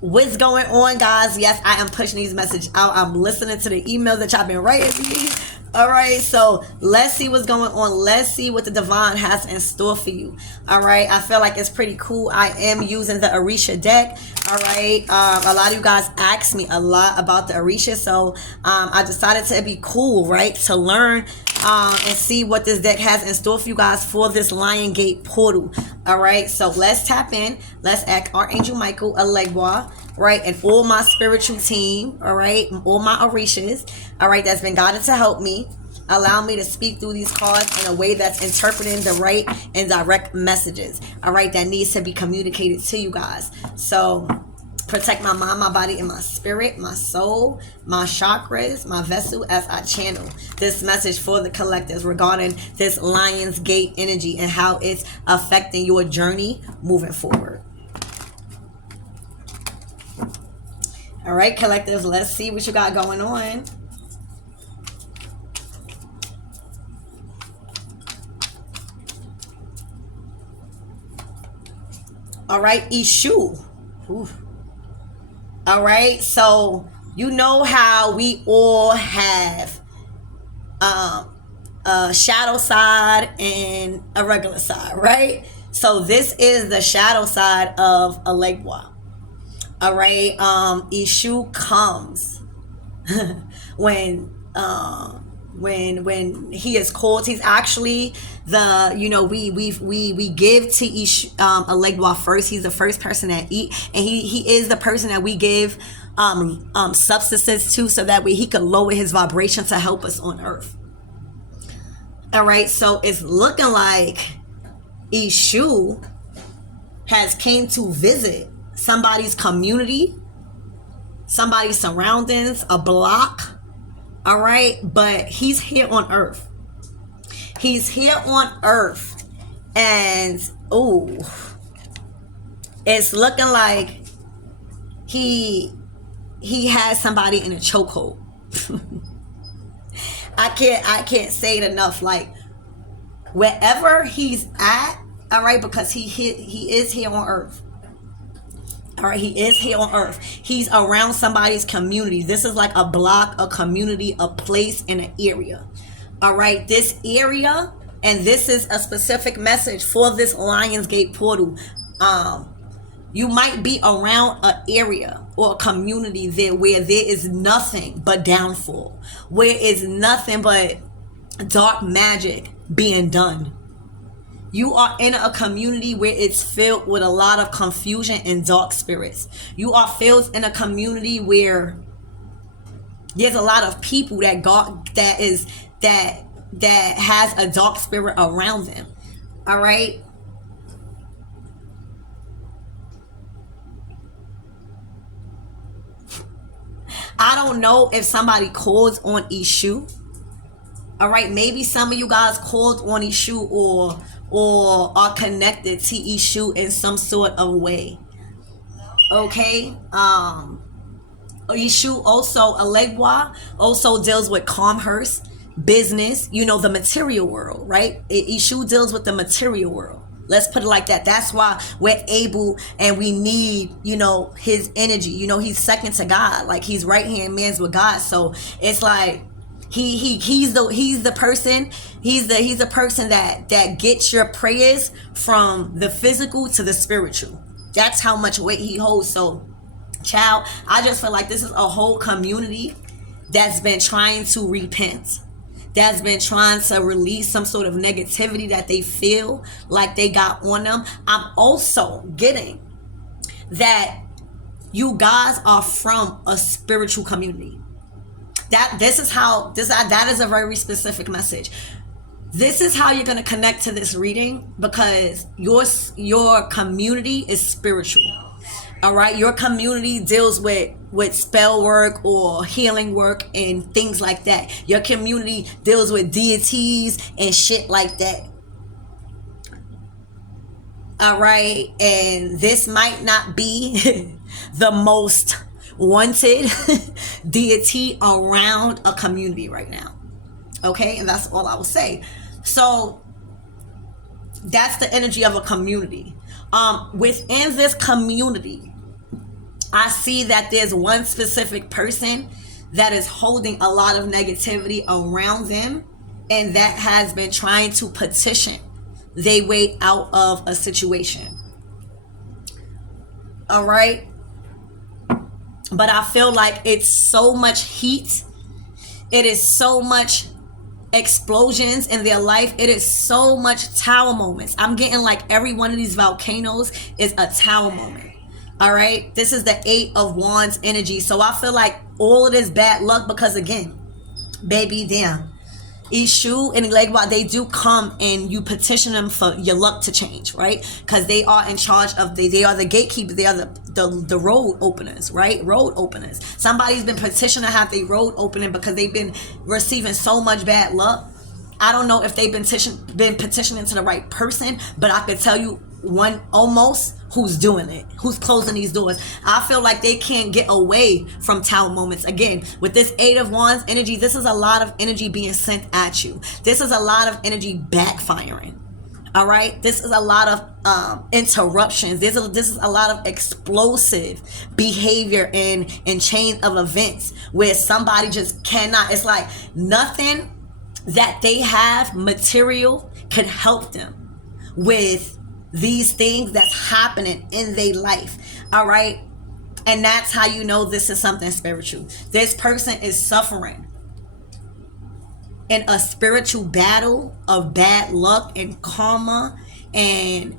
What's going on, guys? Yes, I am pushing these messages out. I'm listening to the emails that y'all been writing me. All right, so let's see what's going on. Let's see what the divine has in store for you. All right, I feel like it's pretty cool. I am using the ORISHA deck. All right, a lot of you guys asked me a lot about the ORISHA, so I decided to be cool, right, to learn and see what this deck has in store for you guys for this Lion Gate portal. All right, so let's tap in. Let's ask Archangel Michael Alegua, right, and all my spiritual team, all right, all my Orishas, all right, that's been guided to help me. Allow me to speak through these cards in a way that's interpreting the right and direct messages, all right, that needs to be communicated to you guys. So protect my mind, my body, and my spirit, my soul, my chakras, my vessel as I channel this message for the collectives regarding this Lion's Gate energy and how it's affecting your journey moving forward. All right, collectives, let's see what you got going on. All right, Ishu. Ooh. All right, so you know how we all have a shadow side and a regular side, right? So this is the shadow side of Alegua. All right, Ishu comes when he is called. He's actually the, you know, we give to Alegua first. He's the first person that eat, and he is the person that we give substances to, so that way he could lower his vibration to help us on earth. All right, so it's looking like Ishu has came to visit somebody's community, somebody's surroundings, a block. All right, but he's here on earth. He's here on earth, and oh, it's looking like he has somebody in a chokehold. I can't say it enough. Like, wherever he's at, all right, because he is here on earth. All right, he is here on earth. He's around somebody's community. This is like a block, a community, a place, and an area. All right, this area, and this is a specific message for this Lion's Gate portal. You might be around an area or a community there where there is nothing but downfall, where it's nothing but dark magic being done. You are in a community where it's filled with a lot of confusion and dark spirits. You are filled in a community where there's a lot of people that has a dark spirit around them. All right. I don't know if somebody calls on Ishu. All right, maybe some of you guys called on Ishu or are connected to Ishu in some sort of way. Okay, Ishu also, Alegua also deals with commerce, business, you know, the material world, right? Ishu deals with the material world. Let's put it like that. That's why we're able and we need, you know, his energy. You know, he's second to God. Like, he's right hand man's with God. So it's like he's the person that gets your prayers from the physical to the spiritual. That's how much weight he holds. So, child, I just feel like this is a whole community that's been trying to repent, that's been trying to release some sort of negativity that they feel like they got on them. I'm also getting that you guys are from a spiritual community. That is a very specific message. This is how you're going to connect to this reading, because your community is spiritual. All right, your community deals with spell work or healing work and things like that. Your community deals with deities and shit like that. All right, and this might not be the most wanted deity around a community right now. Okay, and that's all I will say. So that's the energy of a community. Within this community, I see that there's one specific person that is holding a lot of negativity around them, and that has been trying to petition their way out of a situation. All right. But I feel like it's so much heat. It is so much explosions in their life. It is so much tower moments. I'm getting like every one of these volcanoes is a tower moment. All right. This is the 8 of Wands energy. So I feel like all of this bad luck, because again, baby, damn, Ishu and Legwa, they do come and you petition them for your luck to change, right? Because they are in charge of they are the gatekeepers, they are the road openers, right? Road openers. Somebody's been petitioning to have their road opening because they've been receiving so much bad luck. I don't know if they've been petitioning to the right person, but I could tell you one almost who's doing it, who's closing these doors. I feel like they can't get away from tower moments. Again, with this 8 of Wands energy, this is a lot of energy being sent at you. This is a lot of energy backfiring. All right, this is a lot of interruptions. This is a lot of explosive behavior and chain of events where somebody just cannot. It's like nothing that they have material could help them with these things that's happening in their life. All right, and that's how you know this is something spiritual. This person is suffering in a spiritual battle of bad luck and karma, and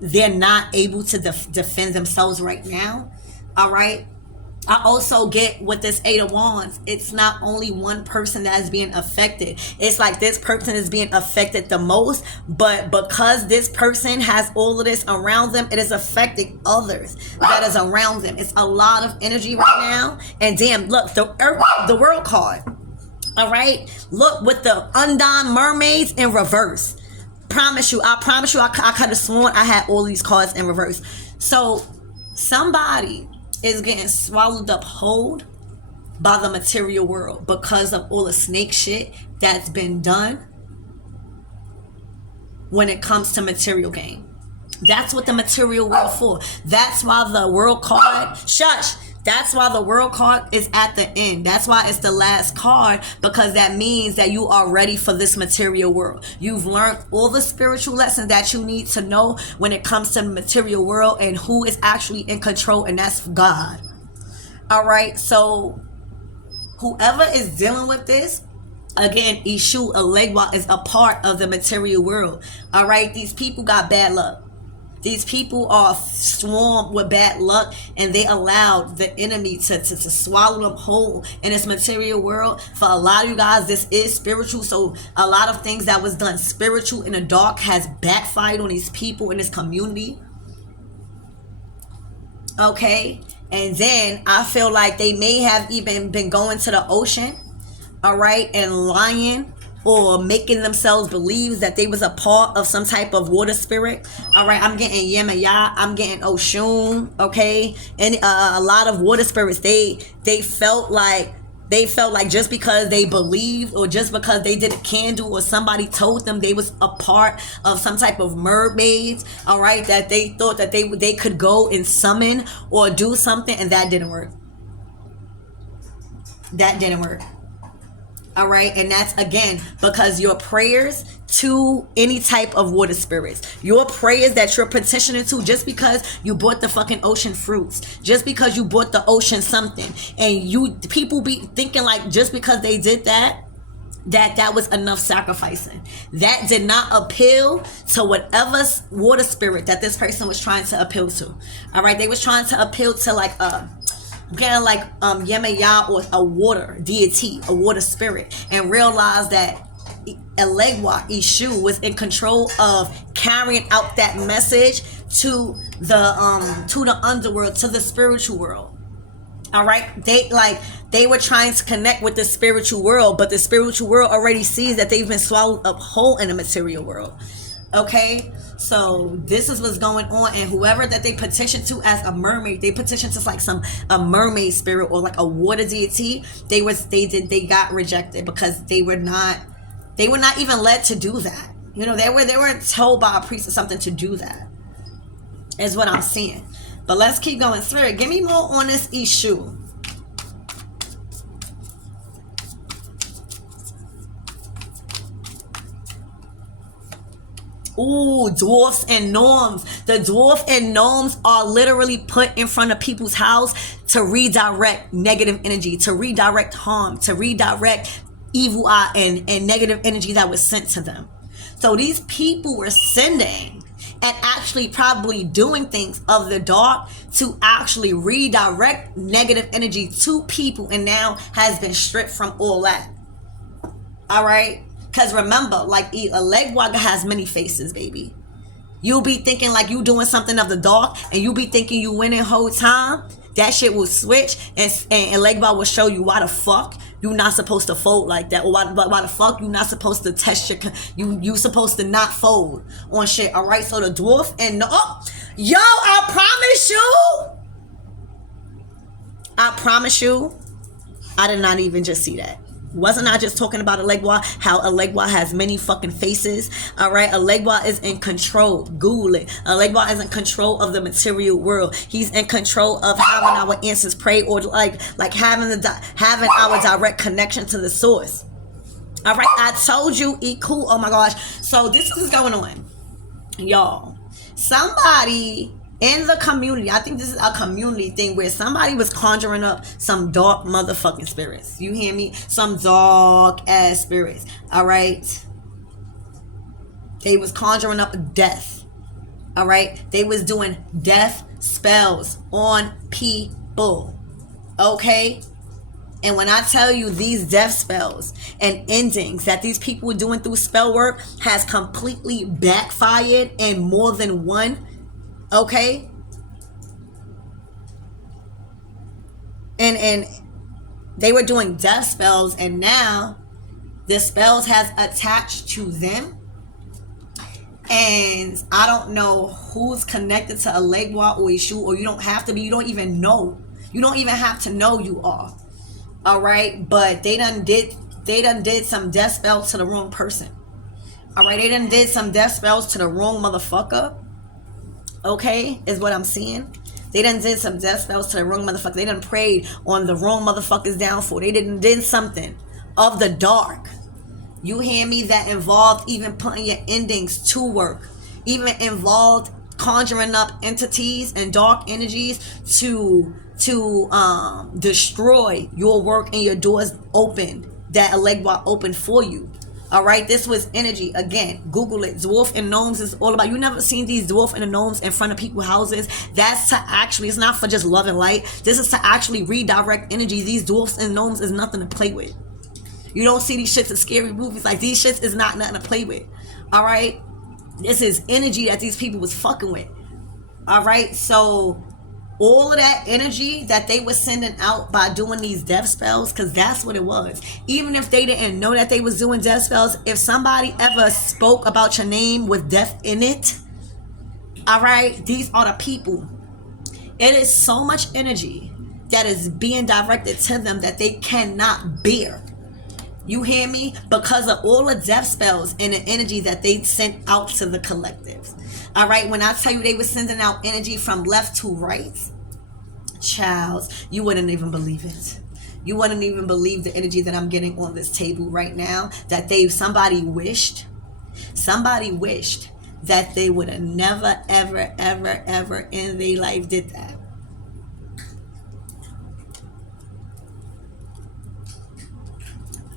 they're not able to defend themselves right now. All right, I also get with this 8 of Wands, it's not only one person that is being affected. It's like this person is being affected the most, but because this person has all of this around them, it is affecting others that is around them. It's a lot of energy right now. And damn, look, the World card. All right, look, with the undone mermaids in reverse. I promise you, I could have sworn I had all these cards in reverse. So somebody is getting swallowed up whole by the material world because of all the snake shit that's been done when it comes to material gain. That's what the material world for. That's why the World card, that's why the World card is at the end. That's why it's the last card, because that means that you are ready for this material world. You've learned all the spiritual lessons that you need to know when it comes to the material world and who is actually in control, and that's God. All right, so whoever is dealing with this, again, Ishu Alegwa is a part of the material world. All right, these people got bad luck. These people are swarmed with bad luck, and they allowed the enemy to swallow them whole in this material world. For a lot of you guys, this is spiritual. So a lot of things that was done spiritual in the dark has backfired on these people in this community. Okay. And then I feel like they may have even been going to the ocean, all right, and lying or making themselves believe that they was a part of some type of water spirit. All right, I'm getting Yemaya, I'm getting Oshun, okay, and a lot of water spirits. They felt like just because they believed or just because they did a candle or somebody told them they was a part of some type of mermaids, all right, that they thought that they could go and summon or do something, and that didn't work. That didn't work. All right, and that's again because your prayers to any type of water spirits, your prayers that you're petitioning to, just because you bought the fucking ocean fruits, just because you bought the ocean something, and people be thinking like just because they did that was enough sacrificing. That did not appeal to whatever water spirit that this person was trying to appeal to. All right, they was trying to appeal to like Yemaya or a water deity, a water spirit, and realized that Elegwa Ishu was in control of carrying out that message to the underworld, to the spiritual world. All right, they were trying to connect with the spiritual world, but the spiritual world already sees that they've been swallowed up whole in the material world. Okay, so this is what's going on, and whoever that they petitioned to as a mermaid, they petitioned to like a mermaid spirit or like a water deity. They got rejected because they were not even led to do that. You know, they were told by a priest or something to do that, is what I'm seeing. But let's keep going. Spirit, give me more on this issue. Ooh, dwarfs and gnomes. The dwarf and gnomes are literally put in front of people's house to redirect negative energy, to redirect harm, to redirect evil eye and negative energy that was sent to them. So these people were sending and actually probably doing things of the dark to actually redirect negative energy to people, and now has been stripped from all that. All right? Because remember, like a legwa has many faces, baby. You'll be thinking like you doing something of the dark, and you'll be thinking you winning whole time. That shit will switch, and legwa will show you why the fuck you not supposed to fold like that, or why the fuck you not supposed to test you supposed to not fold on shit. All right, so the dwarf and yo, I promise you, I did not even just see that. Wasn't I just talking about a legwa? How a legwa has many fucking faces. All right, a legwa is in control. Google it. A legwa is in control of the material world. He's in control of having our answers pray, or like having our direct connection to the source. All right, I told you, cool. Oh my gosh. So this is going on, y'all. Somebody in the community, I think this is a community thing, where somebody was conjuring up some dark motherfucking spirits. You hear me? Some dark ass spirits. All right. They was conjuring up death. All right. They was doing death spells on people. Okay. And when I tell you these death spells and endings that these people were doing through spell work has completely backfired in more than one. Okay, and they were doing death spells, and now the spells has attached to them, and I don't know who's connected to a legwa or a shu, or you don't have to be. You don't even know. You don't even have to know you are. All right, but they done did some death spells to the wrong person. All right, they done did some death spells to the wrong motherfucker. Okay, is what I'm seeing. They done did some death spells to the wrong motherfucker. They done prayed on the wrong motherfucker's downfall. They did something of the dark. You hear me? That involved even putting your endings to work. Even involved conjuring up entities and dark energies to destroy your work and your doors open that Alegwa opened for you. All right, this was energy. Again, Google it. Dwarf and gnomes is all about. You never seen these dwarf and the gnomes in front of people's houses? That's to actually, it's not for just love and light. This is to actually redirect energy. These dwarfs and gnomes is nothing to play with. You don't see these shits in scary movies. Like, these shits is not nothing to play with. All right, this is energy that these people was fucking with. All right, so all of that energy that they were sending out by doing these death spells, because that's what it was. Even if they didn't know that they was doing death spells, if somebody ever spoke about your name with death in it, all right, these are the people. It is so much energy that is being directed to them that they cannot bear. You hear me? Because of all the death spells and the energy that they sent out to the collectives. All right, when I tell you they were sending out energy from left to right, child, you wouldn't even believe it. You wouldn't even believe the energy that I'm getting on this table right now. That somebody wished that they would have never, ever, ever, ever in their life did that.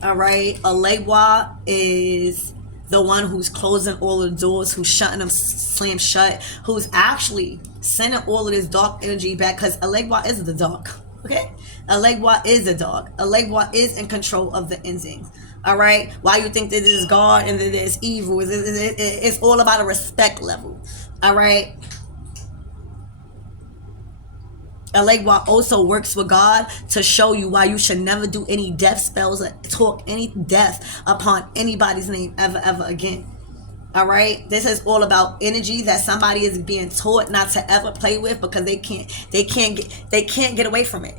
All right, Alegwa is the one who's closing all the doors, who's shutting them slam shut, who's actually sending all of this dark energy back, because Alegwa is the dark. Okay, Alegwa is the dark. Alegwa is in control of the endings. All right, why you think that this is God and that there's evil? It's all about a respect level. All right. Alegwa also works with God to show you why you should never do any death spells or talk any death upon anybody's name ever again. All right, this is all about energy that somebody is being taught not to ever play with, because they can't get away from it.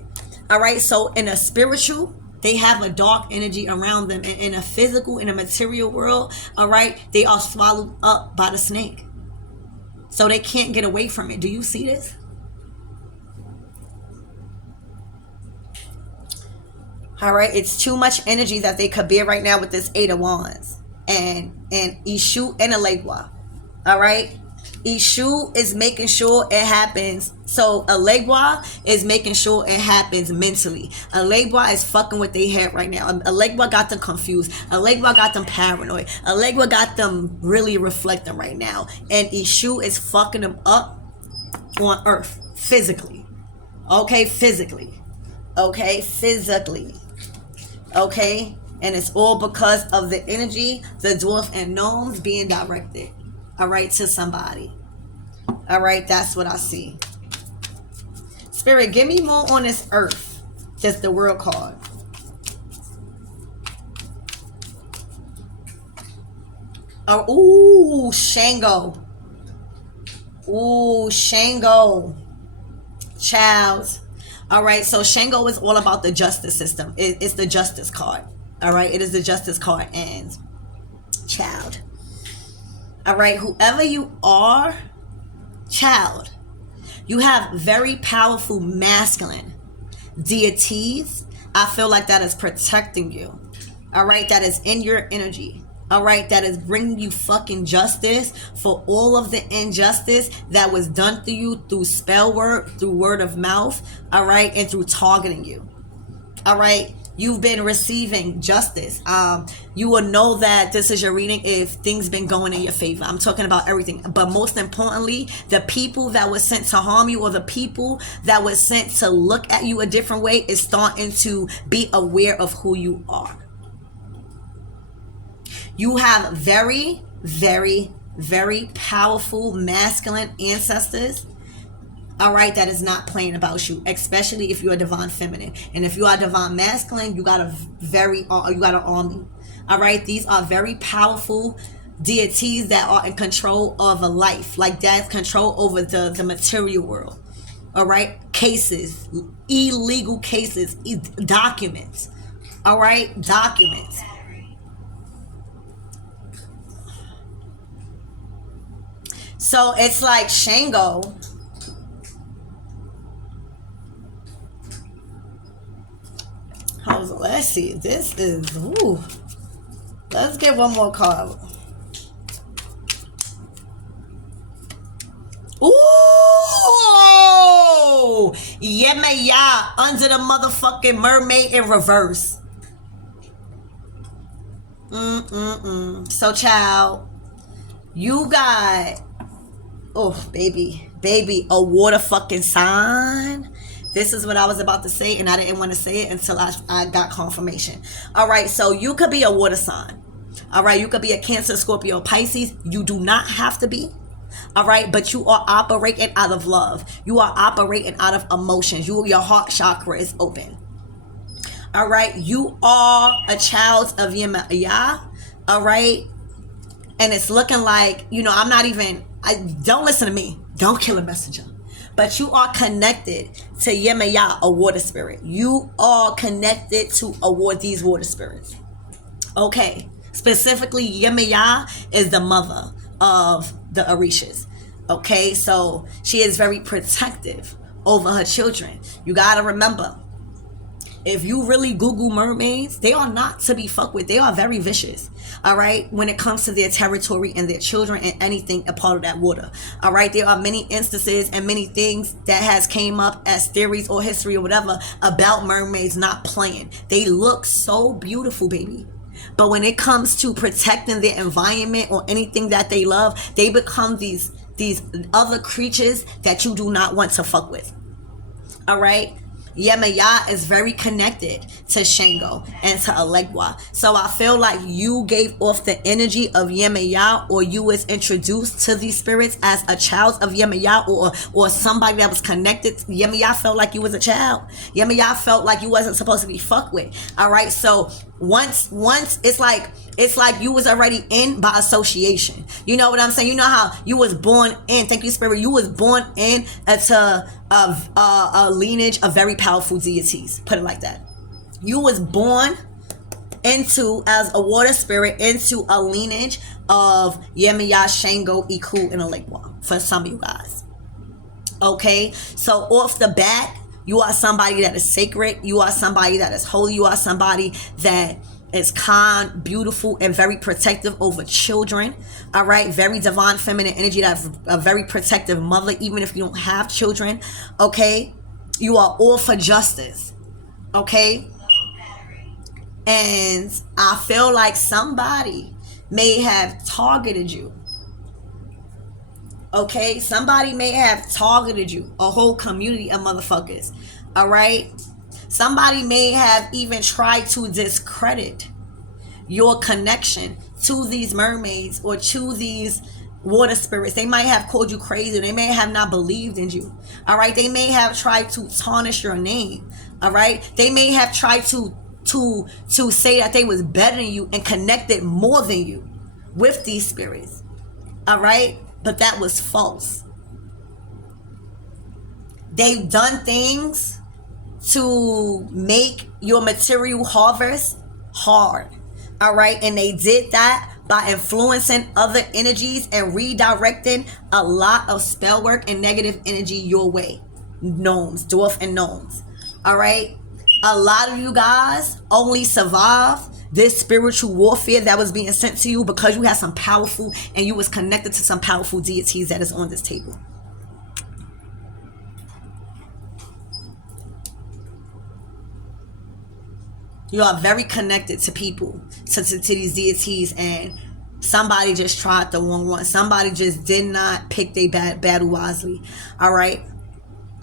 All right, so in a spiritual, they have a dark energy around them, and in a physical, in a material world, all right, they are swallowed up by the snake, so they can't get away from it. Do you see this? All right, it's too much energy that they could bear right now with this Eight of Wands and Ishu and Alegua. All right, Ishu is making sure it happens. So Alegua is making sure it happens mentally. Alegua is fucking with their head right now. Alegua got them confused. Alegua got them paranoid. Alegua got them really reflecting right now. And Ishu is fucking them up on earth physically. Okay, physically. Okay, physically. Okay, and it's all because of the energy, the dwarf and gnomes being directed, all right, to somebody. All right, that's what I see. Spirit, give me more on this earth. Just the world card. Oh, ooh, Shango. Ooh, Shango. Child. All right, so Shango is all about the justice system. It's the justice card. All right, it is the justice card. And child. All right, whoever you are, child, you have very powerful masculine deities. I feel like that is protecting you. All right, that is in your energy. All right, that is bringing you fucking justice for all of the injustice that was done to you through spell work, through word of mouth, all right, and through targeting you. All right, you've been receiving justice. You will know that this is your reading if things been going in your favor. I'm talking about everything, but most importantly, the people that was sent to harm you or the people that was sent to look at you a different way is starting to be aware of who you are. You have very, very, very powerful masculine ancestors, all right, that is not playing about you, especially if you're a divine feminine. And if you are divine masculine, you got an army. All right, these are very powerful deities that are in control of a life, like that's control over the material world. All right, cases, illegal cases, documents. All right, documents. So it's like Shango. Let's see. This is. Ooh. Let's get one more card. Ooh! Yemaya under the motherfucking mermaid in reverse. So, child, you got. Oh, baby, a water fucking sign. This is what I was about to say, and I didn't want to say it until I got confirmation. All right, so you could be a water sign. All right, you could be a Cancer, Scorpio, Pisces. You do not have to be. All right, but you are operating out of love. You are operating out of emotions. Your heart chakra is open. All right, you are a child of Yemaya. All right, and it's looking like, don't listen to me. Don't kill a messenger. But you are connected to Yemaya, a water spirit. You are connected to these water spirits. Okay. Specifically, Yemaya is the mother of the ORISHAS. Okay. So she is very protective over her children. You got to remember, if you really Google mermaids, they are not to be fucked with. They are very vicious. All right. When it comes to their territory and their children and anything a part of that water. All right. There are many instances and many things that has came up as theories or history or whatever about mermaids not playing. They look so beautiful, baby. But when it comes to protecting their environment or anything that they love, they become these other creatures that you do not want to fuck with. All right. Yemaya is very connected to Shango and to Alegua. So I feel like you gave off the energy of Yemaya, or you was introduced to these spirits as a child of Yemaya, or somebody that was connected. Yemaya felt like you was a child. Yemaya felt like you wasn't supposed to be fucked with. All right. So once it's like you was already in by association. You know what I'm saying? You know how you was born in, thank you, Spirit, you was born in into a lineage of very powerful deities. Put it like that. You was born into, as a water spirit, into a lineage of Yemaya, Shango, Iku, and Alegua for some of you guys. Okay? So off the bat, You are somebody that is sacred. You are somebody that is holy. You are somebody that is kind, beautiful, and very protective over children. All right, very divine feminine energy. That's a very protective mother, even if you don't have children. Okay, you are all for justice. Okay, and I feel like somebody may have targeted you. Okay, somebody may have targeted you, a whole community of motherfuckers. All right, somebody may have even tried to discredit your connection to these mermaids or to these water spirits. They might have called you crazy. They may have not believed in you. All right, they may have tried to tarnish your name. All right, they may have tried to say that they was better than you and connected more than you with these spirits. All right, but that was false. They've done things to make your material harvest hard. All right, and they did that by influencing other energies and redirecting a lot of spell work and negative energy your way. Gnomes, dwarf and gnomes. All right, a lot of you guys only survived this spiritual warfare that was being sent to you because you had some powerful, and you was connected to some powerful deities that is on this table. You are very connected to people, to these deities, and somebody just tried the wrong one. Somebody just did not pick their battle wisely. All right,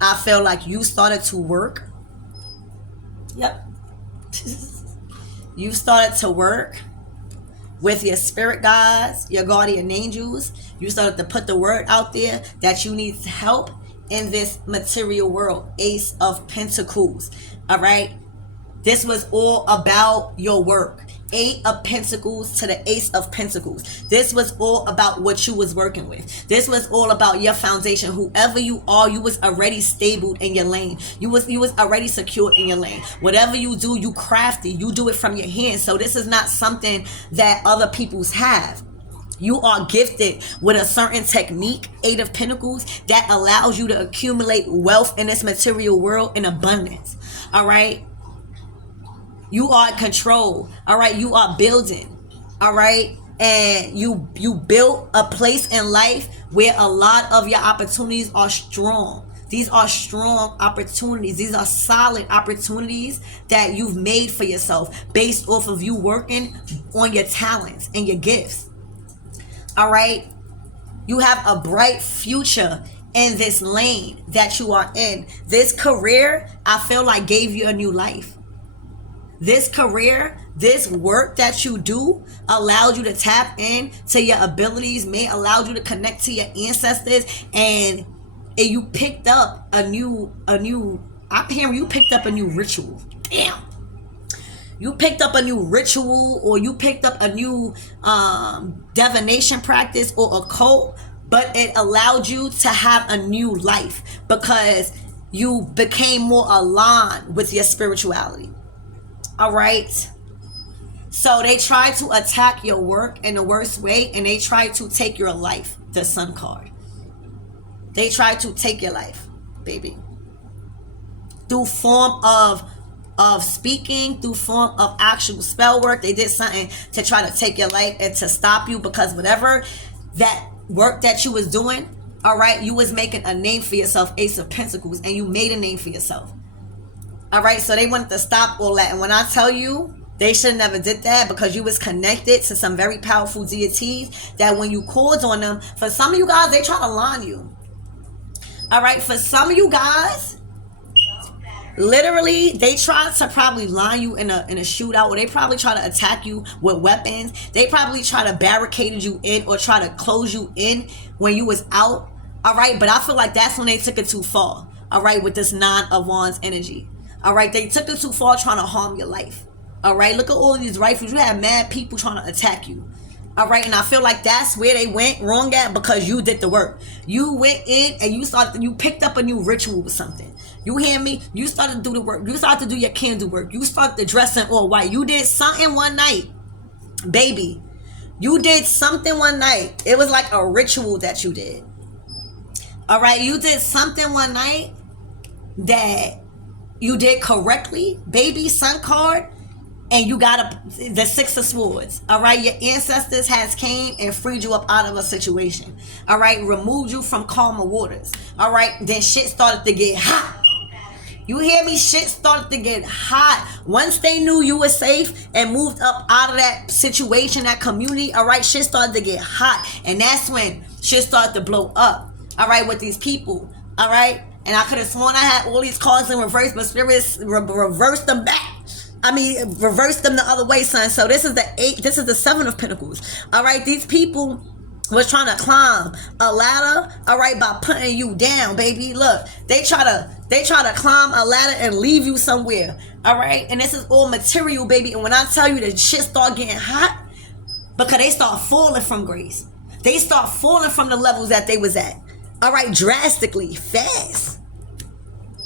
I feel like you started to work. Yep. You started to work with your spirit guides, your guardian angels. You started to put the word out there that you need help in this material world. Ace of Pentacles. All right. This was all about your work. 8 of Pentacles to the Ace of Pentacles. This was all about what you was working with. This was all about your foundation. Whoever you are, you was already stable in your lane. You was already secured in your lane. Whatever you do, you crafty. You do it from your hands. So this is not something that other people's have. You are gifted with a certain technique, 8 of Pentacles, that allows you to accumulate wealth in this material world in abundance. All right. You are in control. All right. You are building. All right. And you built a place in life where a lot of your opportunities are strong. These are strong opportunities. These are solid opportunities that you've made for yourself based off of you working on your talents and your gifts. All right. You have a bright future in this lane that you are in. This career, I feel like, gave you a new life. This career, this work that you do allowed you to tap in to your abilities, may allow you to connect to your ancestors, and you picked up a new I'm hearing you picked up a new ritual. Damn. You picked up a new ritual, or you picked up a new divination practice or occult, but it allowed you to have a new life because you became more aligned with your spirituality. All right. So they tried to attack your work in the worst way, and they tried to take your life. The Sun card. They tried to take your life, baby. Through form of speaking, through form of actual spell work. They did something to try to take your life and to stop you, because whatever that work that you was doing, all right, you was making a name for yourself, Ace of Pentacles, and you made a name for yourself. All right, so they wanted to stop all that. And when I tell you, they should never did that, because you was connected to some very powerful deities that when you called on them, for some of you guys, they try to line you. All right, for some of you guys, literally, they try to probably line you in a shootout, or they probably try to attack you with weapons. They probably try to barricade you in or try to close you in when you was out. All right, but I feel like that's when they took it too far. All right, with this 9 of Wands energy. All right, they took it too far trying to harm your life. All right, look at all of these rifles. You have mad people trying to attack you. All right, and I feel like that's where they went wrong at, because you did the work. You went in and you picked up a new ritual or something. You hear me? You started to do the work. You started to do your candle work. You started to dress in all white. You did something one night, baby. You did something one night. It was like a ritual that you did. All right, you did something one night that You did correctly, baby. Sun card. And you got the Six of Swords. All right. Your ancestors has came and freed you up out of a situation. All right. Removed you from calmer waters. All right. Then shit started to get hot. You hear me? Shit started to get hot. Once they knew you were safe and moved up out of that situation, that community, all right, shit started to get hot. And that's when shit started to blow up, all right, with these people, all right? And I could have sworn I had all these cards in reverse, but spirits reversed them back. I mean, reversed them the other way, son. So this is the 8, this is the 7 of Pentacles, all right? These people was trying to climb a ladder, all right, by putting you down, baby. Look, they try to climb a ladder and leave you somewhere, all right? And this is all material, baby. And when I tell you that shit start getting hot, because they start falling from grace. They start falling from the levels that they was at, all right, drastically, fast.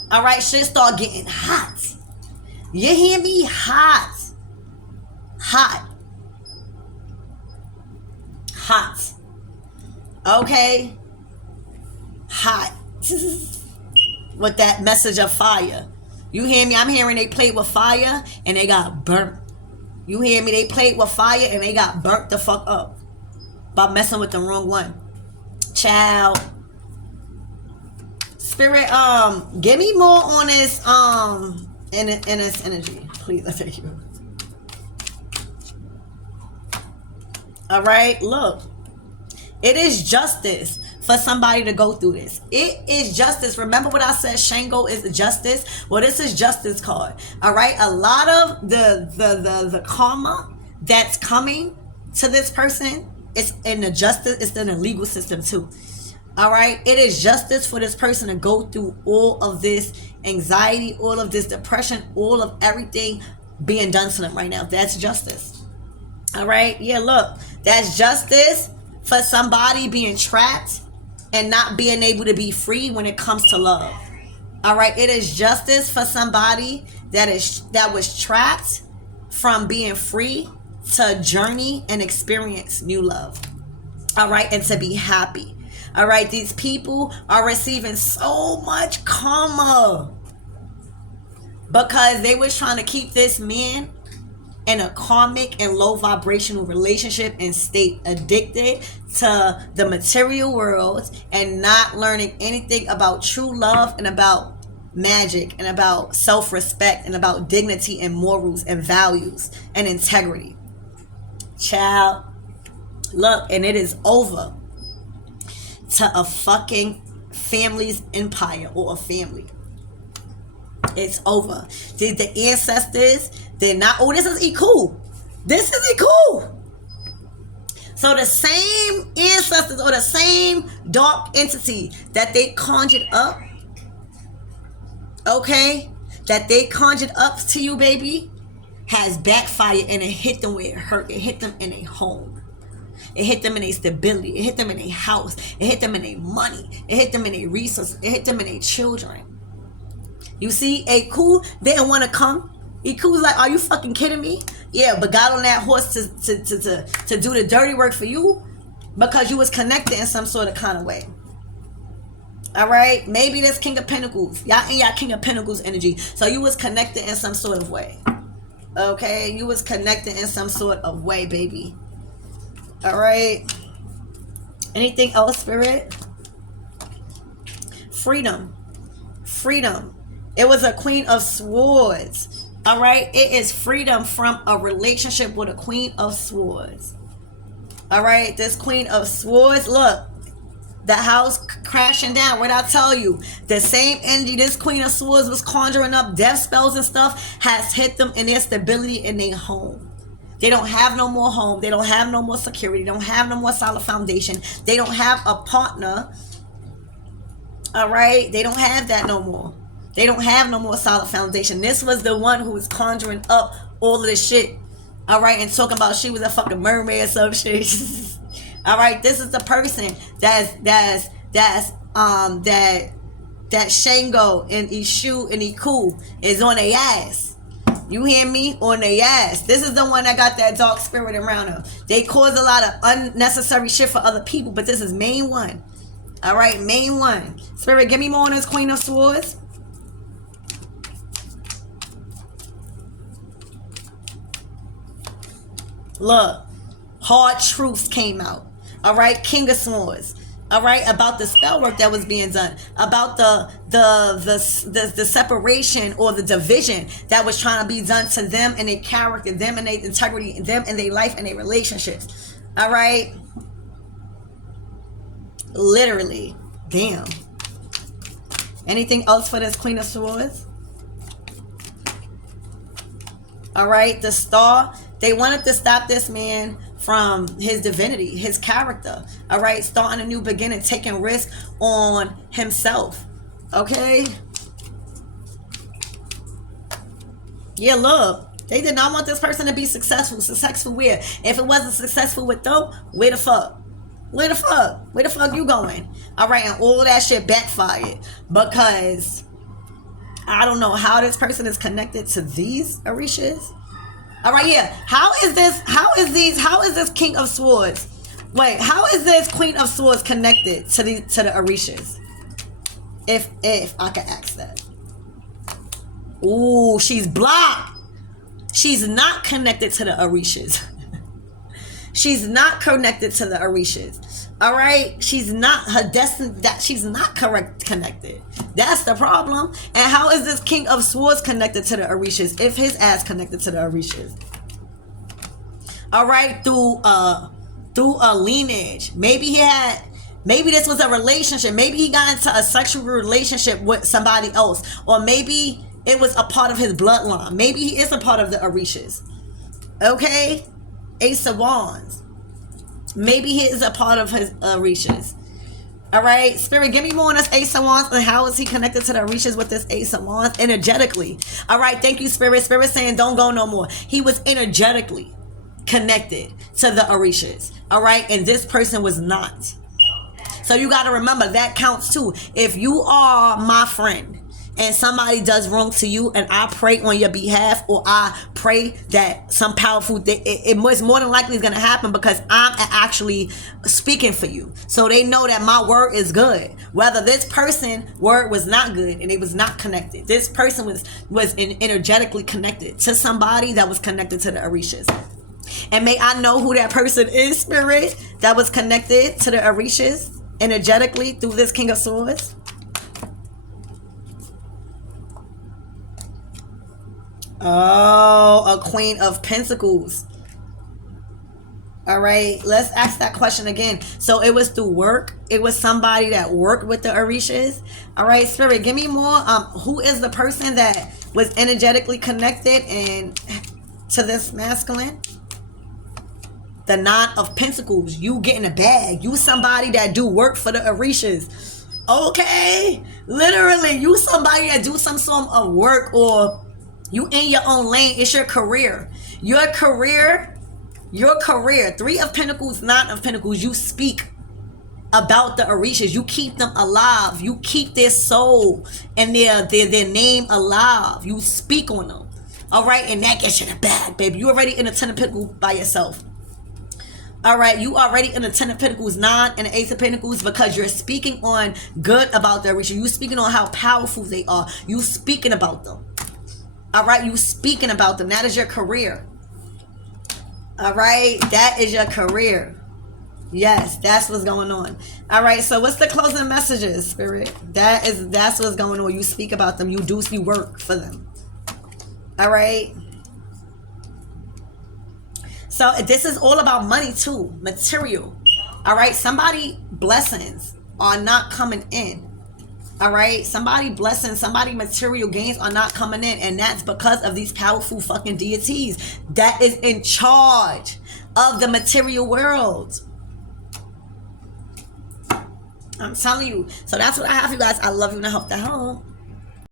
All right, shit start getting hot. You hear me? Hot. Hot. Hot. Okay, hot. With that message of fire. You hear me? I'm hearing they played with fire and they got burnt. You hear me? They played with fire and they got burnt the fuck up by messing with the wrong one. Child. Spirit, give me more on this, in this energy. Please, I thank you. All right, look. It is justice for somebody to go through this. It is justice. Remember what I said, Shango is justice? Well, this is justice card. All right. A lot of the karma that's coming to this person is in the justice, it's in the legal system too. All right. It is justice for this person to go through all of this anxiety, all of this depression, all of everything being done to them right now. That's justice. All right. Yeah, look, that's justice for somebody being trapped and not being able to be free when it comes to love. All right, it is justice for somebody that was trapped from being free to journey and experience new love. All right, and to be happy. All right, these people are receiving so much karma because they was trying to keep this man in a karmic and low vibrational relationship and state, addicted to the material world and not learning anything about true love and about magic and about self-respect and about dignity and morals and values and integrity. Child, look, and it is over to a fucking family's empire or a family. It's over. The ancestors, they're not, oh, this is Iku. This is Iku. So the same ancestors or the same dark entity that they conjured up, okay, that they conjured up to you, baby, has backfired and it hit them where it hurt. It hit them in a home. It hit them in a stability. It hit them in a house. It hit them in a money. It hit them in a resource. It hit them in a children. You see, Iku didn't want to come. Iku was like, are you fucking kidding me? Yeah, but got on that horse to do the dirty work for you because you was connected in some sort of kind of way. All right? Maybe that's King of Pentacles. Y'all in y'all King of Pentacles energy. So you was connected in some sort of way. Okay? You was connected in some sort of way, baby. All right? Anything else, Spirit? Freedom. Freedom. It was a Queen of Swords. All right, it is freedom from a relationship with a Queen of Swords. All right, this Queen of Swords, look, the house crashing down. What I tell you, the same energy this Queen of Swords was conjuring up death spells and stuff has hit them in their stability in their home. They don't have no more home. They don't have no more security. They don't have no more solid foundation. They don't have a partner. All right, they don't have that no more. They don't have no more solid foundation. This was the one who was conjuring up all of this shit. All right, and talking about she was a fucking mermaid or some shit. All right, this is the person that Shango and Ishu and Iku is on their ass. You hear me? On their ass. This is the one that got that dark spirit around her. They cause a lot of unnecessary shit for other people, but this is main one. All right, main one. Spirit, give me more on this Queen of Swords. Look, hard truths came out. All right, King of Swords. All right, about the spell work that was being done, about the separation or the division that was trying to be done to them and their character, them and their integrity, them and their life and their relationships. All right, literally, damn. Anything else for this Queen of Swords? All right, the Star. They wanted to stop this man from his divinity, his character. All right, starting a new beginning, taking risk on himself. Okay. Yeah, look, they did not want this person to be successful. Successful where? If it wasn't successful with them, where the fuck? Where the fuck? Where the fuck you going? All right, and all that shit backfired because I don't know how this person is connected to these Orishas. All right, yeah. How is this King of Swords? Wait, how is this Queen of Swords connected to the Orishas? If I could ask that. Ooh, she's blocked. She's not connected to the Orishas. She's not connected to the Orishas. All right, she's not her destiny. That she's not connected. That's the problem. And how is this King of Swords connected to the Orishas if his ass connected to the Orishas? All right, through a lineage. Maybe this was a relationship. Maybe he got into a sexual relationship with somebody else, or maybe it was a part of his bloodline. Maybe he is a part of the Orishas. Okay, Ace of Wands. Maybe he is a part of his Orishas. All right, Spirit, give me more on this Ace of Wands and how is he connected to the Orishas with this Ace of Wands energetically. All right, thank you, Spirit. Spirit saying don't go no more. He was energetically connected to the Orishas. All right, and this person was not. So you got to remember that counts too. If you are my friend and somebody does wrong to you and I pray on your behalf, or I pray that some powerful thing, it was more than likely is going to happen because I'm actually speaking for you. So they know that my word is good. Whether this person word was not good and it was not connected. This person was energetically connected to somebody that was connected to the Orishas. And may I know who that person is, Spirit, that was connected to the Orishas energetically through this King of Swords? Oh, a Queen of Pentacles. All right, let's ask that question again. So it was through work. It was somebody that worked with the Orishas. All right, Spirit, give me more. Who is the person that was energetically connected and to this masculine? The Nine of Pentacles. You get in a bag. You somebody that do work for the Orishas. Okay, literally, you somebody that do some sort of work, or you in your own lane. It's your career. Your career. Three of Pentacles, Nine of Pentacles. You speak about the Orishas. You keep them alive. You keep their soul and their name alive. You speak on them. All right, and that gets you in a bag, baby. You already in a Ten of Pentacles by yourself. All right, you already in the Ten of Pentacles, Nine, and the Ace of Pentacles because you're speaking on good about the Orishas. You speaking on how powerful they are. You speaking about them. All right, you speaking about them. That is your career. All right, that is your career. Yes, that's what's going on. All right, so what's the closing messages, Spirit? That's what's going on. You speak about them. You do see work for them. All right. So this is all about money too, material. All right, somebody blessings are not coming in. All right, somebody blessings, somebody material gains are not coming in, and that's because of these powerful fucking deities that is in charge of the material world. I'm telling you. So that's what I have for you guys. I love you and I hope that helps.